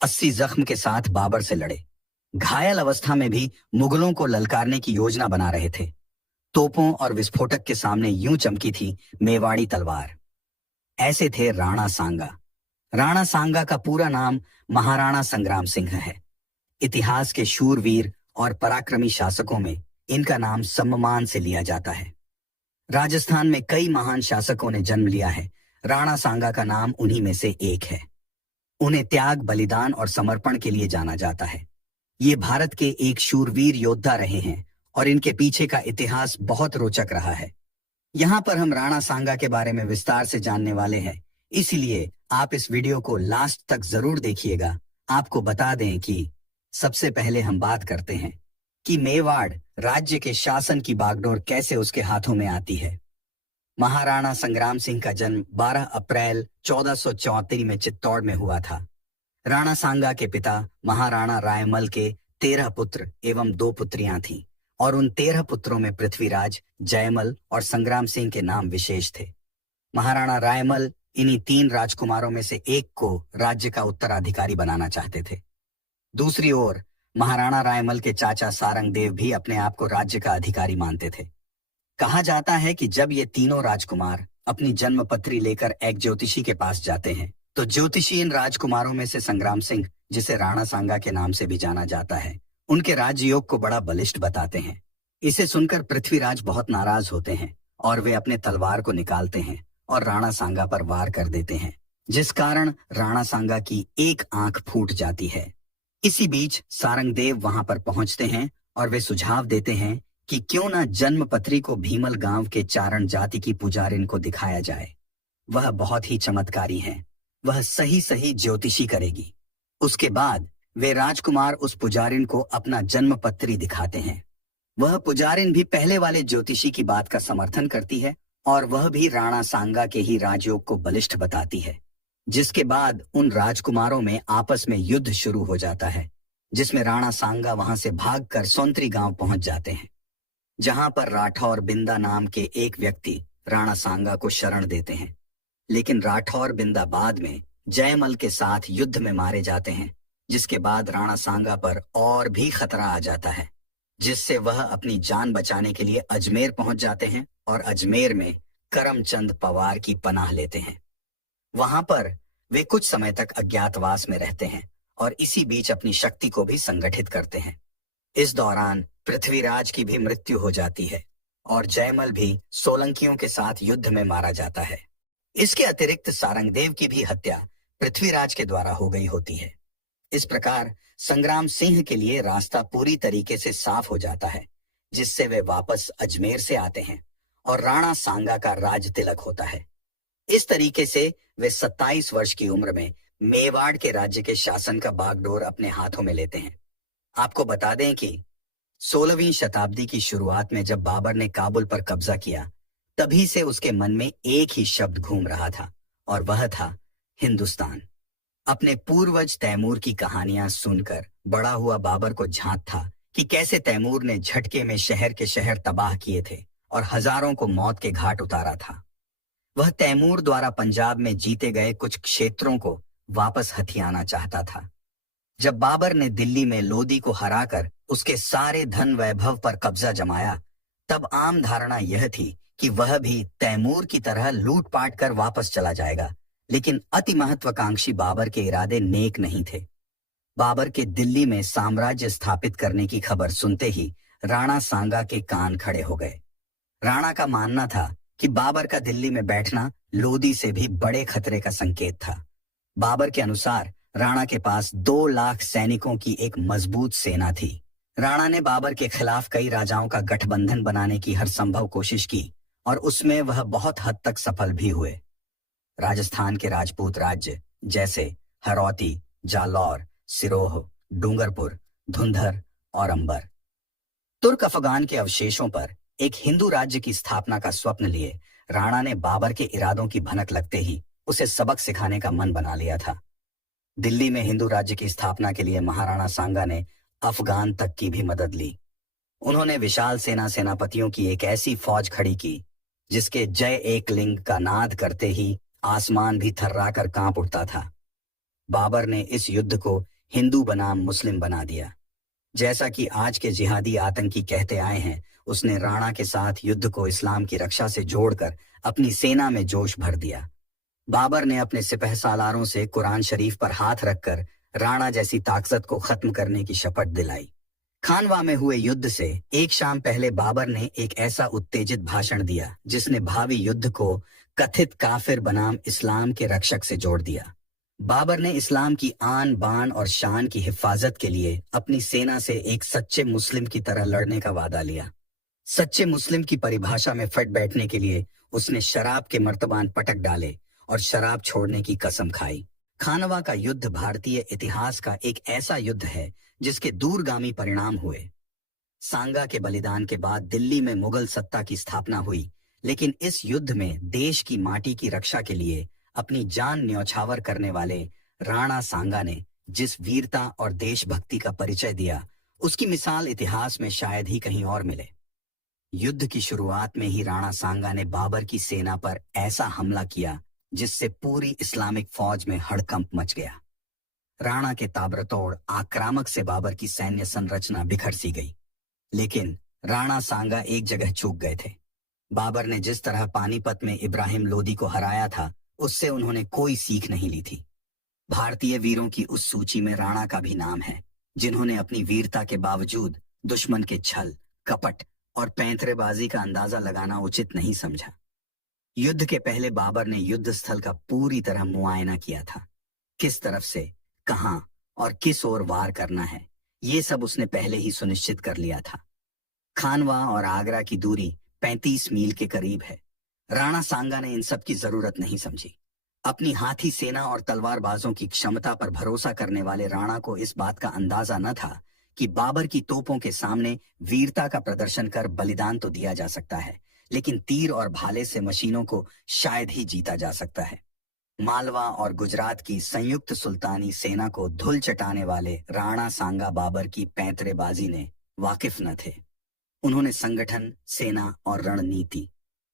80 जख्म के साथ बाबर से लड़े। घायल अवस्था में भी मुगलों को ललकारने की योजना बना रहे थे। तोपों और विस्फोटक के सामने यूं चमकी थी मेवाड़ी तलवार। ऐसे थे राणा सांगा। राणा सांगा का पूरा नाम महाराणा संग्राम सिंह है। इतिहास के शूरवीर और पराक्रमी शासकों में इनका नाम सम्मान से लिया जाता है। राजस्थान में कई महान शासकों ने जन्म लिया है। राणा सांगा का नाम उन्हीं में से एक है। उन्हें त्याग, बलिदान और समर्पण के लिए जाना जाता है। ये भारत के एक शूरवीर योद्धा रहे हैं और इनके पीछे का इतिहास बहुत रोचक रहा है। यहाँ पर हम राणा सांगा के बारे में विस्तार से जानने वाले हैं, इसलिए आप इस वीडियो को लास्ट तक जरूर देखिएगा। आपको बता दें कि सबसे पहले हम बात करते हैं कि मेवाड़ राज्य के शासन की बागडोर कैसे उसके हाथों में आती है। महाराणा संग्राम सिंह का जन्म 12 अप्रैल 1474 में चित्तौड़ में हुआ था। राणा सांगा के पिता महाराणा रायमल के 13 पुत्र एवं 2 पुत्रियां थीं और उन 13 पुत्रों में पृथ्वीराज, जयमल और संग्राम सिंह के नाम विशेष थे। महाराणा रायमल इन्हीं 3 राजकुमारों में से एक को राज्य का उत्तराधिकारी बनाना चाहते थे। दूसरी ओर महाराणा रायमल के चाचा सारंगदेव भी अपने आप को राज्य का अधिकारी मानते थे। कहा जाता है कि जब ये तीनों राजकुमार अपनी जन्मपत्री लेकर एक ज्योतिषी के पास जाते हैं तो ज्योतिषी इन राजकुमारों में से संग्राम सिंह, जिसे राणा सांगा के नाम से भी जाना जाता है, उनके राजयोग को बड़ा बलिष्ठ बताते हैं। इसे सुनकर पृथ्वीराज बहुत नाराज होते हैं और वे अपने तलवार को निकालते हैं और राणा सांगा पर वार कर देते हैं, जिस कारण राणा सांगा की एक आंख फूट जाती है। इसी बीच सारंगदेव वहां पर पहुंचते हैं और वे सुझाव देते हैं कि क्यों ना जन्मपत्री को भीमल गांव के चारण जाति की पुजारिन को दिखाया जाए। वह बहुत ही चमत्कारी हैं, वह सही सही ज्योतिषी करेगी। उसके बाद वे राजकुमार उस पुजारिन को अपना जन्मपत्री दिखाते हैं। वह पुजारिन भी पहले वाले ज्योतिषी की बात का समर्थन करती है और वह भी राणा सांगा के ही राजयोग को बलिष्ठ बताती है, जिसके बाद उन राजकुमारों में आपस में युद्ध शुरू हो जाता है, जिसमें राणा सांगा वहां से भागकर सोंतरी गांव पहुंच जाते हैं, जहां पर राठौर बिंदा नाम के एक व्यक्ति राणा सांगा को शरण देते हैं। लेकिन राठौर बिंदा बाद में जयमल के साथ युद्ध में मारे जाते हैं, जिसके बाद राणा सांगा पर और भी खतरा आ जाता है, जिससे वह अपनी जान बचाने के लिए अजमेर पहुंच जाते हैं और अजमेर में करमचंद पवार की पनाह लेते हैं। वहां पर वे कुछ समय तक अज्ञातवास में रहते हैं और इसी बीच अपनी शक्ति को भी संगठित करते हैं। इस दौरान पृथ्वीराज की भी मृत्यु हो जाती है और जयमल भी सोलंकियों के साथ युद्ध में मारा जाता है। इसके अतिरिक्त सारंगदेव की भी हत्या पृथ्वीराज के द्वारा हो गई होती है। इस प्रकार संग्राम सिंह के लिए रास्ता पूरी तरीके से साफ हो जाता है, जिससे वे वापस अजमेर से आते हैं और राणा सांगा का राज तिलक होता है। इस तरीके से वे 27 वर्ष की उम्र में मेवाड़ के राज्य के शासन का बागडोर अपने हाथों में लेते हैं। आपको बता दें कि 16वीं शताब्दी की शुरुआत में जब बाबर ने काबुल पर कब्जा किया, तभी से उसके मन में एक ही शब्द घूम रहा था और वह था हिंदुस्तान। अपने पूर्वज तैमूर की कहानियां सुनकर बड़ा हुआ बाबर को झांक था कि कैसे तैमूर ने झटके में शहर के शहर तबाह किए थे और हजारों को मौत के घाट उतारा था। वह तैमूर द्वारा पंजाब में जीते गए कुछ क्षेत्रों को वापस हथियाना चाहता था। जब बाबर ने दिल्ली में लोदी को हराकर उसके सारे धन वैभव पर कब्जा जमाया, तब आम धारणा यह थी कि वह भी तैमूर की तरह लूटपाट कर वापस चला जाएगा, लेकिन अति महत्वाकांक्षी बाबर के इरादे नेक नहीं थे। बाबर के दिल्ली में साम्राज्य स्थापित करने की खबर सुनते ही राणा सांगा के कान खड़े हो गए। राणा का मानना था कि बाबर का दिल्ली में बैठना लोदी से भी बड़े खतरे का संकेत था। बाबर के अनुसार राणा के पास 2 लाख सैनिकों की एक मजबूत सेना थी। राणा ने बाबर के खिलाफ कई राजाओं का गठबंधन बनाने की हर संभव कोशिश की और उसमें वह बहुत हद तक सफल भी हुए। राजस्थान के राजपूत राज्य जैसे हरौती, जालौर, सिरोह, डूंगरपुर, धुंधर और अंबर, तुर्क अफगान के अवशेषों पर एक हिंदू राज्य की स्थापना का स्वप्न लिए राणा ने बाबर के इरादों की भनक लगते ही उसे सबक सिखाने का मन बना लिया था। दिल्ली में हिंदू राज्य की स्थापना के लिए महाराणा सांगा ने अफगान तक की भी मदद ली। उन्होंने विशाल सेनापतियों की एक ऐसी फौज खड़ी की जिसके जय एक लिंग का नाद करते ही आसमान भी थर्राकर कांप उठता था। बाबर ने इस युद्ध को हिंदू बनाम मुस्लिम बना दिया। जैसा कि आज के जिहादी आतंकी कहते आए हैं, उसने राणा के साथ युद्ध को इस्लाम की रक्षा से जोड़कर अपनी सेना में जोश भर दिया। बाबर ने अपने सिपह सालारों से कुरान शरीफ पर हाथ रखकर राणा जैसी ताकत को खत्म करने की शपथ दिलाई। खानवा में हुए युद्ध से एक शाम पहले बाबर ने एक ऐसा उत्तेजित भाषण दिया जिसने भावी युद्ध को कथित काफिर बनाम इस्लाम के रक्षक से जोड़ दिया। बाबर ने इस्लाम की आन बान और शान की हिफाजत के लिए अपनी सेना से एक सच्चे मुस्लिम की तरह लड़ने का वादा लिया। सच्चे मुस्लिम की परिभाषा में फिट बैठने के लिए उसने शराब के मर्तबान पटक डाले और शराब छोड़ने की कसम खाई। खानवा का युद्ध भारतीय इतिहास का एक ऐसा युद्ध है जिसके दूरगामी परिणाम हुए। सांगा के बलिदान के बाद दिल्ली में मुगल सत्ता की स्थापना हुई, लेकिन इस युद्ध में देश की माटी की रक्षा के लिए अपनी जान न्यौछावर करने वाले राणा सांगा ने जिस वीरता और देशभक्ति का परिचय दिया, उसकी मिसाल इतिहास में शायद ही कहीं और मिले। युद्ध की शुरुआत में ही राणा सांगा ने बाबर की सेना पर ऐसा हमला किया जिससे पूरी इस्लामिक फौज में हड़कंप मच गया। राणा के ताबड़तोड़ आक्रामक से बाबर की सैन्य संरचना बिखर सी गई, लेकिन राणा सांगा एक जगह चूक गए थे। बाबर ने जिस तरह पानीपत में इब्राहिम लोदी को हराया था, उससे उन्होंने कोई सीख नहीं ली थी। भारतीय वीरों की उस सूची में राणा का भी नाम है, जिन्होंने अपनी वीरता के बावजूद दुश्मन के छल, कपट और पैंतरेबाजी का अंदाजा लगाना उचित नहीं समझा। युद्ध के पहले बाबर ने युद्ध स्थल का पूरी तरह मुआयना किया था। किस तरफ से, कहां और किस ओर वार करना है, ये सब उसने पहले ही सुनिश्चित कर लिया था। खानवा और आगरा की दूरी 35 मील के करीब है। राणा सांगा ने इन सब की जरूरत नहीं समझी। अपनी हाथी सेना और तलवारबाजों की क्षमता पर भरोसा करने वाले राणा को इस बात का अंदाजा न था कि बाबर की तोपों के सामने वीरता का प्रदर्शन कर बलिदान तो दिया जा सकता है, लेकिन तीर और भाले से मशीनों को शायद ही जीता जा सकता है। मालवा और गुजरात की संयुक्त सुल्तानी सेना को धूल चटाने वाले राणा सांगा बाबर की पैंतरेबाजी ने वाकिफ न थे। उन्होंने संगठन, सेना और रणनीति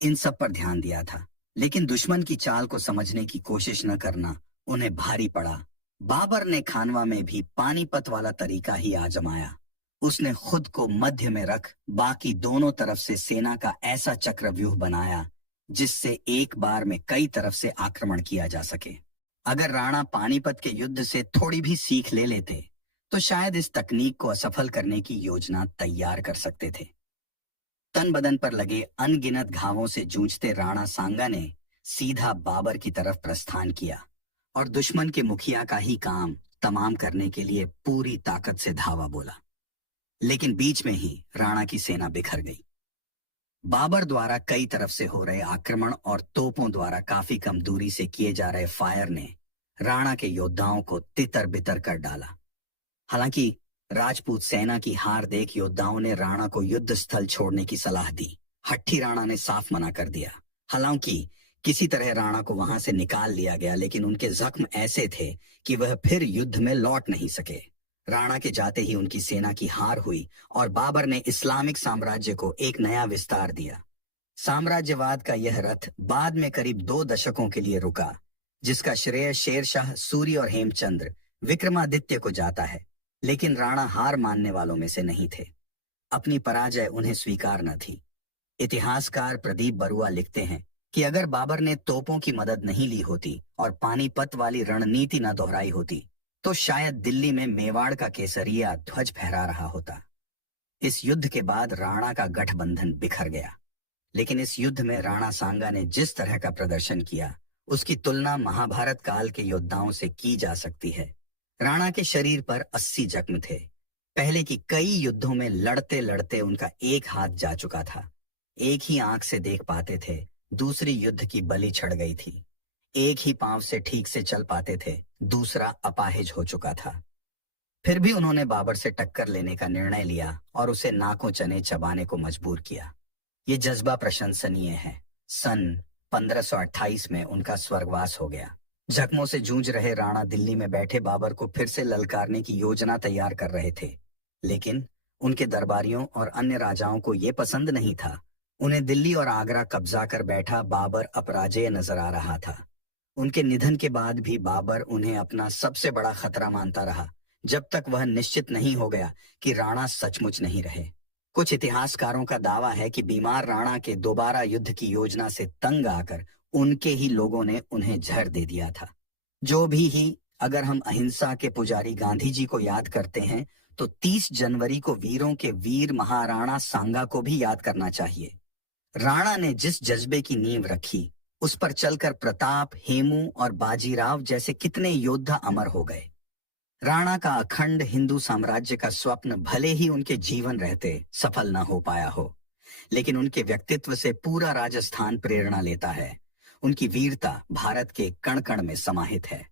इन सब पर ध्यान दिया था, लेकिन दुश्मन की चाल को समझने की कोशिश न करना उन्हें भारी पड़ा। बाबर ने खानवा में भी पानीपत वाला तरीका ही आजमाया। उसने खुद को मध्य में रख बाकी दोनों तरफ से सेना का ऐसा चक्रव्यूह बनाया जिससे एक बार में कई तरफ से आक्रमण किया जा सके। अगर राणा पानीपत के युद्ध से थोड़ी भी सीख ले लेते तो शायद इस तकनीक को असफल करने की योजना तैयार कर सकते थे। तन बदन पर लगे अनगिनत घावों से जूझते राणा सांगा ने सीधा बाबर की तरफ प्रस्थान किया और दुश्मन के मुखिया का ही काम तमाम करने के लिए पूरी ताकत से धावा बोला। लेकिन बीच में ही राणा की सेना बिखर गई। बाबर द्वारा कई तरफ से हो रहे आक्रमण और तोपों द्वारा काफी कम दूरी से किए जा रहे फायर ने राणा के योद्धाओं को तितर बितर कर डाला। हालांकि राजपूत सेना की हार देख योद्धाओं ने राणा को युद्ध स्थल छोड़ने की सलाह दी। हट्ठी राणा ने साफ मना कर दिया। हालांकि किसी तरह राणा को वहां से निकाल लिया गया, लेकिन उनके जख्म ऐसे थे कि वह फिर युद्ध में लौट नहीं सके। राणा के जाते ही उनकी सेना की हार हुई और बाबर ने इस्लामिक साम्राज्य को एक नया विस्तार दिया। साम्राज्यवाद का यह रथ बाद में करीब 2 दशकों के लिए रुका, जिसका श्रेय शेरशाह सूरी और हेमचंद्र विक्रमादित्य को जाता है, लेकिन राणा हार मानने वालों में से नहीं थे। अपनी पराजय उन्हें स्वीकार न थी। इतिहासकार प्रदीप बरुआ लिखते हैं कि अगर बाबर ने तोपों की मदद नहीं ली होती और पानीपत वाली रणनीति न दोहराई होती तो शायद दिल्ली में मेवाड़ का केसरिया ध्वज फहरा रहा होता। इस युद्ध के बाद राणा का गठबंधन बिखर गया, लेकिन इस युद्ध में राणा सांगा ने जिस तरह का प्रदर्शन किया उसकी तुलना महाभारत काल के योद्धाओं से की जा सकती है। राणा के शरीर पर 80 जख्म थे। पहले की कई युद्धों में लड़ते लड़ते उनका एक हाथ जा चुका था। एक ही आंख से देख पाते थे, दूसरी युद्ध की बलि चढ़ गई थी। एक ही पांव से ठीक से चल पाते थे, दूसरा अपाहिज हो चुका था। फिर भी उन्होंने बाबर से टक्कर लेने का निर्णय लिया और उसे नाकों चने चबाने को मजबूर किया। ये जज्बा प्रशंसनीय है। सन 1528 में उनका स्वर्गवास हो गया। जख्मों से जूझ रहे राणा दिल्ली में बैठे बाबर को फिर से ललकारने की योजना तैयार कर रहे थे, लेकिन उनके दरबारियों और अन्य राजाओं को ये पसंद नहीं था। उन्हें दिल्ली और आगरा कब्जा कर बैठा बाबर अपराजेय नजर आ रहा था। उनके निधन के बाद भी बाबर उन्हें अपना सबसे बड़ा खतरा मानता रहा, जब तक वह निश्चित नहीं हो गया कि राणा सचमुच नहीं रहे। कुछ इतिहासकारों का दावा है कि बीमार राणा के दोबारा युद्ध की योजना से तंग आकर उनके ही लोगों ने उन्हें जहर दे दिया था। जो भी ही, अगर हम अहिंसा के पुजारी गांधी जी को याद करते हैं, तो 30 जनवरी को वीरों के वीर महाराणा सांगा को भी याद करना चाहिए। राणा ने जिस जज्बे की नींव रखी, उस पर चलकर प्रताप, हेमू और बाजीराव जैसे कितने योद्धा अमर हो गए। राणा का अखंड हिंदू साम्राज्य का स्वप्न भले ही उनके जीवन रहते सफल न हो पाया हो, लेकिन उनके व्यक्तित्व से पूरा राजस्थान प्रेरणा लेता है। उनकी वीरता भारत के कण कण में समाहित है।